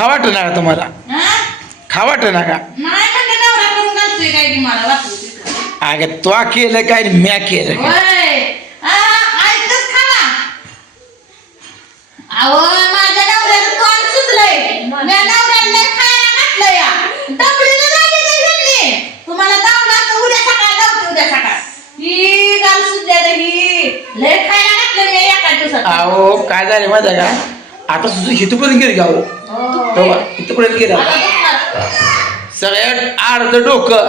खावाट ना का तुम्हाला खावाट ना का नाही म्हणजे नवरा करून घालतोय काय की मला वाटलं अगं तो केलं काय आणि म्या केलं काय? ऐकच खावा अहो माझ्या नवऱ्याचं तोंड सुचलंय माझ्या नवऱ्याला खायला घातलं या डबडीला जागी नाही तुम्हाला दावला तर उद्या सकाळ दावते उद्या सकाळ ही गाल सुद्धा ही लय खायला घातलं मी एका दिवसात अहो काय झालं माहिती का आता तुझं हितपर्यंत गेलं गाव तेव्हा इथपर्यंत गेलं सगळ्यात अर्ध डोकं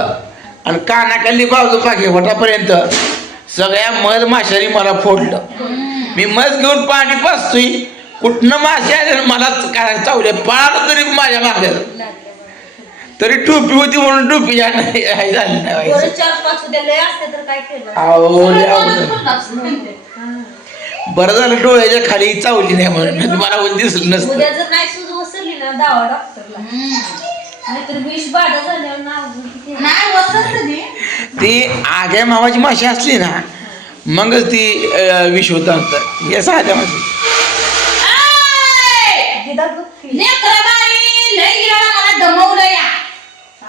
आणि कानाखाली बाजू पाकी वटापर्यंत सगळ्या मध माशारी मला फोडलं मी मध घेऊन पाणी पाचतोय कुठनं मासे आले मला चावले पाळलं तरी माझ्या मागल्या तरी टोपी होती म्हणून टोपी झाली नाही बरं झालं डोळ्याच्या खाली चावली नाही म्हणून मला दिसलं नसतं ती आग्या मामाची माशी असली ना मगच ती विष होत हे साध्या माशी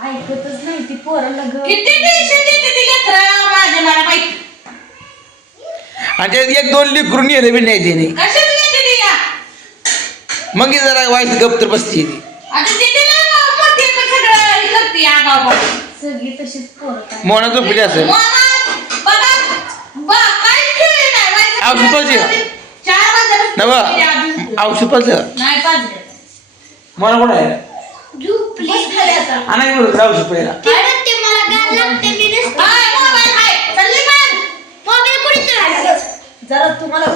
ऐकतच नाही ती पोराला आणि त्यात एक दोन लिकरून येणे बी नाही तिने मग जरा वाईट गप तर बसती सगळी तशीच पोरं मोना झोपली असेल औषध पाहिजे नव औषध पाहिजे मला कोण आहे आणा की बरं औषध पहिला जरा तुम्हाला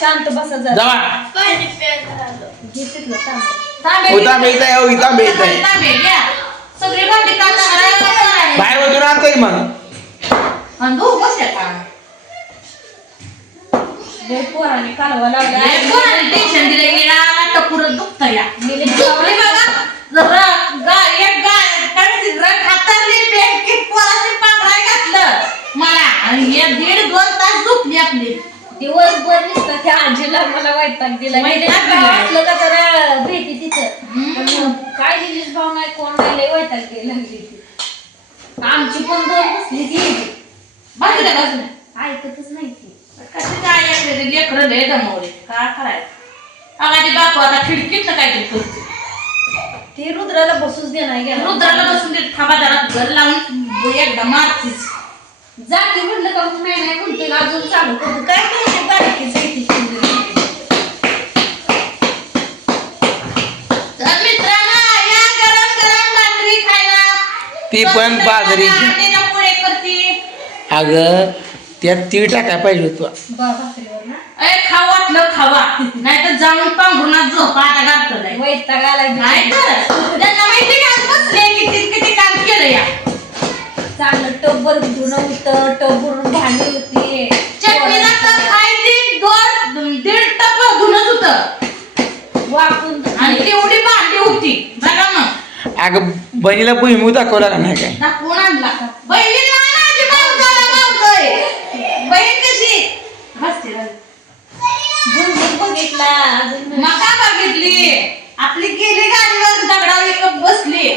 शांत बसा जरा जावा घेतलं तांबे येत आहे तांबे येत आहे सगळे भांडी बाहेर मधून आणता की मग पोराने कालवा लावला टेन्शन दिलं येणार टपुरं दुखतं या झोपली बघा जरा गाय एक गाय काय रग हातारली बँकेत पोराची पांढरा घातलं मला आणि हे 1.5-2 तास झोपली आपली दिवसभर नुसतं त्या आजीला मला वैताग दिला असलं का जरा भेटी तिथं काय दिलीस भाव नाही कोण नाही लय वैताग द्यायला लागली ती आमची पण दोन बसली ती बाजूला ऐकतच नाही ती कशी काय लेकरं लय दमवले काय करायचं अगादी बापू आता खिडकीतलं काहीतरी करते ती रुद्राला बसूच दे नाही गेला रुद्राला बसून ते थांबा जरा घर लावून एकदा मारतीच जाती म्हणलं का मग नाही नाही म्हणते अजून चालू करतो काय माहिती बारीकीच आहे ती तर मित्रांनो या गरम गरम भाकरी खायला ती पण बाजरीची त्याच्या पुढे करते अगं त्यात तीळ टाकाय पाहिजे होतं भाकरीवर ना खावा वाटलं खावा नाही तर जाऊन पांघरूनात झोपा आता घालतं नाही वैताग आलाय नाही तर त्यांना माहिती का बसले किती काम केलं या चांगलं टब्बर धुणं होतं टब्बरून भांडी होती चटणीला तर खायची 1.5 टप धुणत होतं वाकून आणि तेवढी भांडी होती बघा मग अगं बहिणीला भुईमुग दाखवला का नाही काय दाखवून आणला बहिणीला माझी बहीण कशी हसते बघितला अजून मका बघितली आपली गेली गाडीवर दगडावर एक बसली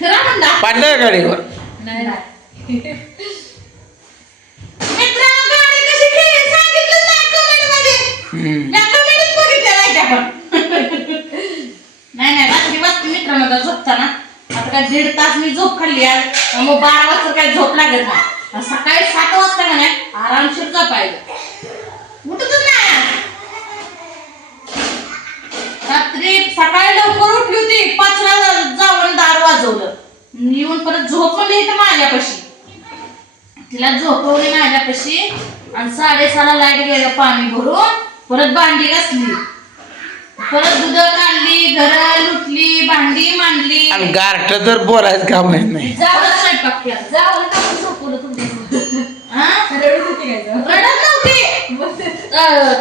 खरं म्हणला पाडलं गाडीवर नाही मित्रांनो गाडी कशी खेळली सांगितलं नाही कमेंट मध्ये या कमेंटच बघितल्या नाही आपण नाही रात्री वाजता मित्रांनो तर झोपताना आता काय 1.5 तास मी झोप खाल्ली आहे मग 12 वाजता काय झोप लागत नाही सकाळी 7 वाजता का नाही आरामशीर झोपायचं उठतच नाही रात्री सकाळी लवकर उठली होती 5ला जाऊन दार वाजवलं येऊन परत झोपली इथं माझ्यापाशी तिला झोपवली माझ्यापाशी आणि 6:30ला लाईट गेलं पाणी भरून परत भांडी घासली परत दूध काढली घर लुटली भांडी मांडली आणि गारठ तर बोलायचं काम नाही परत स्वयंपाक केला जावं का झोपवलं तुमच्या रडत होती काय जाऊ रडत नव्हती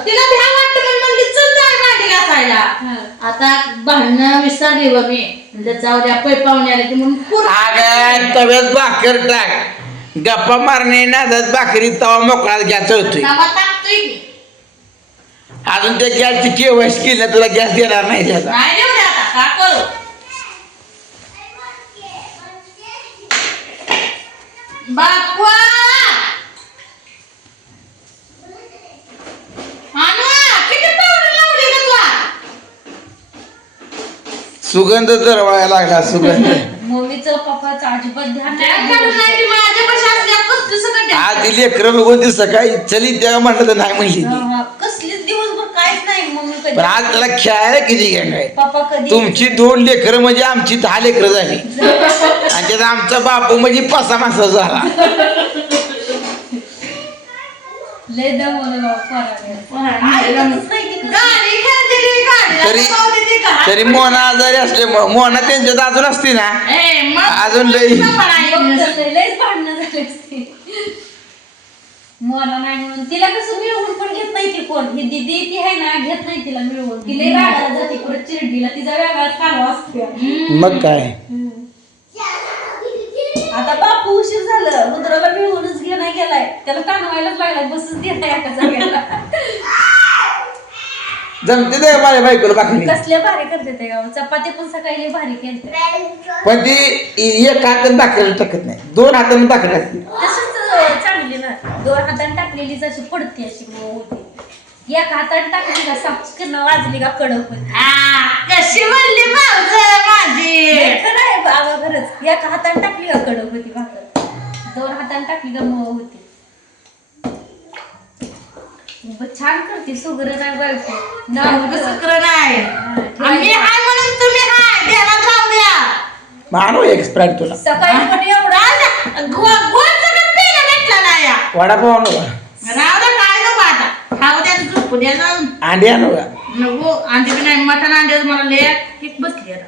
तिला भ्या वाटतं पण म्हणली चल जाय भांडी घासायला आता भांडणं विसरली व मी म्हणजे जाऊ द्या पै पाहुणे आले की म्हणून अगं तव्यात भाकर टाक गप्पा मारणे नादात भाकरी तवा मोकळा घ्यायचा होतोय तवा टाकतोय की अजून त्या गॅसची केवायसी केली ना तुला गॅस देणार नाही त्याचा. नाही देऊ दे आता का करू बापा किती पावडर लावली ग तुला सुगंध दरवळायला लागला सुगंध. मम्मीचं पप्पाचं अजिबात ध्यान नाही माझ्यापाशी असल्या कसली सगळं आज ती लेकरं बघून ती सकाळी चली तेव्हा म्हटलं तर नाही म्हणली ती. कसलीच दिवसभर काहीच नाही मम्मी कधी. पण आज त्याला खेळायला किती गँग आहे. पप्पा कधी तुमची 2 लेकरं म्हणजे आमची 10 लेकरं झाली आणि त्यात आमचा बापू म्हणजे 5 माणसं झाला. लय दमवलं बाबा गाडी खेळते गाडी तरी मोना आजारी असले मोना त्यांच्यात अजून असती ना अजून लई लयच भांडणं झाली असती. मोना नाही म्हणून तिला कसं मिळवून पण घेत नाही ती कोण. ही दीदी ती आहे ना घेत नाही तिला मिळवून. ती लय रागाला जाते परत चिरडीला तिचा वेगळाच कालवा असतो. मग काय आता बापू उशीर झालं रुद्राला मिळवूनच घे नाही गेलाय. त्याला ताणवायलाच लागलाय बसच देत नाही एका जागेला. जमते ते माझ्या बायकोला बाकी कसले भारी करते ते गाव. चपाती पण सकाळी लय भारी केलते. पण ती एक हाताने भाकरी टाकत नाही 2 हाताने भाकरी टाकते. तसंच चांगली ना 2 हाताने टाकलेली जशी पडते अशी मऊ होती. एक हाताने टाकली का सापचिकन वाजली का कडक होती. कशी म्हणली भाऊज माझी खरं आहे बाबा खरंच. एक हाताने टाकली का कडक होती भाकर. 2 हाताने टाकली का मऊ होती. छान करते सुगरण नाही बायको. सुकर नाही आम्ही हाय म्हणून तुम्ही हाय ध्यानात राहू द्या. मानव एक्सपर्ट तुला सकाळी पण एवढा गोड सगळं पेला भेटला नाही या. वडापाव आणू का राहू द्या काय नको आता खाऊ द्या झोपू द्या जाऊन अंडी आणू का. नको अंडे बी नाही मटण अंडे मला लेट बसली आता.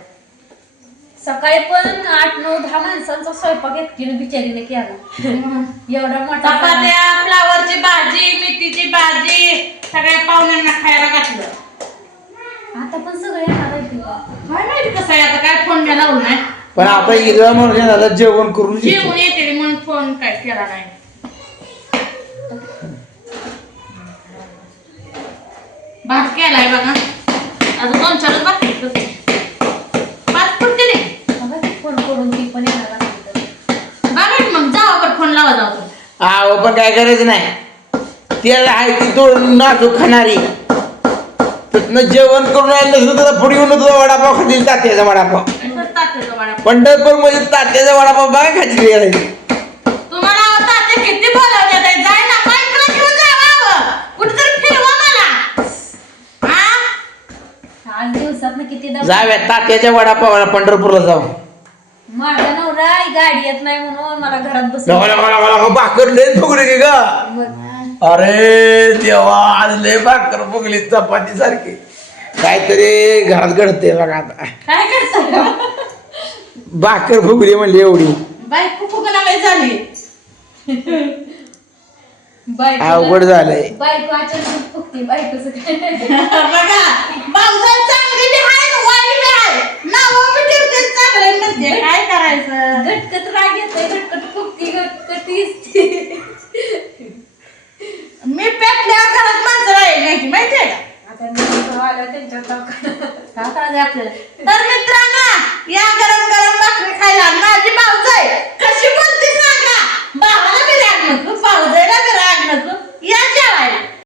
सकाळी पण 8, 9, 10 माणसांचा स्वयंपाक एकटीने बिचारीने केला. एवढा मोठा चपात्या फ्लावरची भाजी मेथीची भाजी सगळ्या पाहुण्यांना खायला घातलं. आता पण सगळे येणार आहेत का? काय माहिती कसं आहे आता काय फोन घ्यायला लावून नाही. पण आता इथं म्हणून झालं जेवण करून घेतो. जेवण येते म्हणून फोन काय केला नाही. भात केलाय बघा अजून 2-4 बाकी 5 फुट दिले. फोन करून ती पण येणार असते तर. बघा मग जावा बरं फोन लावा जाऊ तुम्ही. आहो पण काय करायचं नाही. त्याला आहे ती 2 नाजूक खाणारी तिथनं जेवण करून राहिलं नसलं तर पुढे येऊन तुझा वडापाव खातील. तात्याचा वडापाव पंढरपूर मध्ये तात्याचा वडापाव बघा खायची गेला. तुम्हाला तात्या किती बोलावले जाय ना बाईकला घेऊन जावा कुठेतरी फिरवा मला. आज दिवसात किती जाऊया तात्याच्या वडापावाला पंढरपूरला जाऊ. माझा नवरा गाडी येत नाही म्हणून मला घरात बस. भाकर लय फुगली की ग. अरे देवा आज लय भाकर फुगली चपाती सारखी. काहीतरी घरात घडते बघा आता. काय करता भाकर फुगली म्हणली एवढी. बाईक फुगला काय झाली. अवघड झालंय. बायको अचानक फुगते बायकोचं बघा पावसात चांगली बी आहे वाईट बी आहे नाव बी ठेवते चांगले म्हणजे काय करायचं. गटकट राग येतोय गटकट फुगती गटकट मी पेटल्या घरात माणसं राहील नाही माहितीये का. आता त्यांच्या काय करायचं आपल्याला. तर मित्रांनो या गरम गरम भाकरी खायला माझी